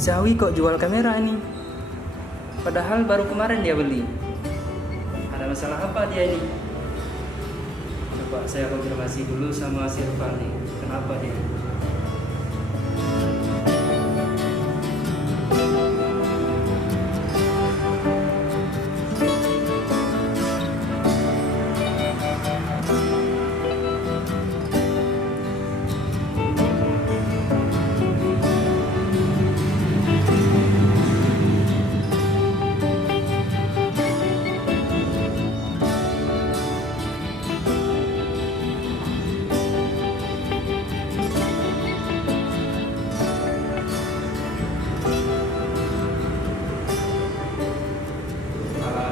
Xiaomi kok jual kamera ini? Padahal baru kemarin dia beli. Ada masalah apa dia ini? Coba saya konfirmasi dulu sama si Irfan nih. Kenapa dia?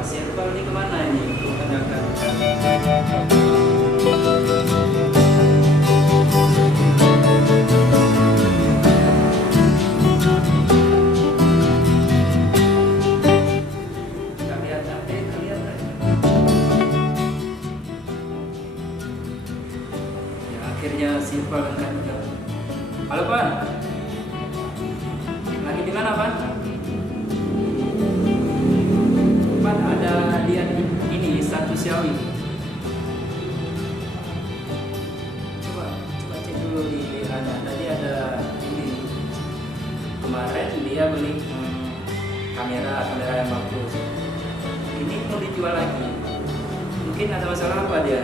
Si Irfan ini kemana ini? Tanyakan. Akhirnya si Irfan angkat juga. Halo Pan, lagi di mana Pan? Pan ada lihat ini satu Xiaomi. Coba cek dulu di ada. Tadi ada ini. Kemarin dia beli kamera yang bagus. Ini mau dijual lagi. Mungkin ada masalah apa dia?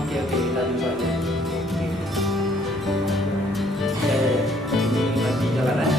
Oke, kita jumpa aja. Ya. Ini lagi jalan aja.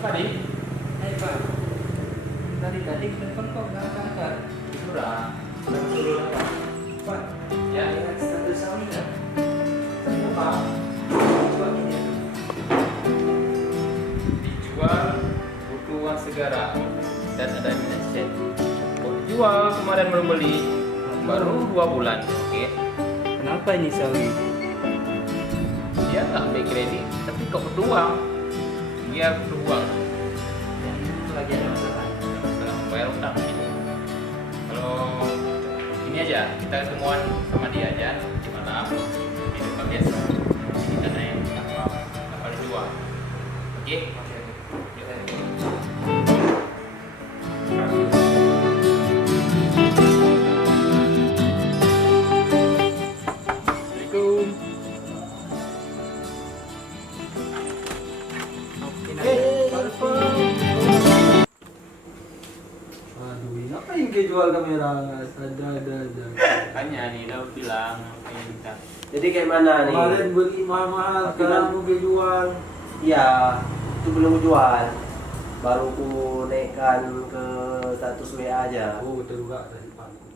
Apa, Di? Hai, Pak. Kita tadi telepon kok nggak angkat. Murah. Dan dulu lah. Pak, Ya. lihat status Xiaomi nggak? Kenapa? Jual ini. Dijual butuh uang segera dan ada minus set. Oh, dijual kemarin belum beli baru 2 bulan. Oke. Kenapa ini Xiaomi? Dia nggak beli kredit tapi kok butuh uang. Dia butuh uang. Lagi ada masalah. Setelah membayar utang ini. Kalau ini aja kita ketemuan sama dia aja di mana di tempat biasa. Kita naik kapal dua. Oke. Assalamualaikum. Aduh, ini apa yang kayak jual kamera? Ada. Makanya nih udah bilang kayak kita. Jadi kayak mana nih? Kemarin beli mahal-mahal, Tapi sekarang kan- mau kayak jual. Iya, itu belum jual. Baru ku naikkan ke status WA aja. Oh, betul juga tadi Pak.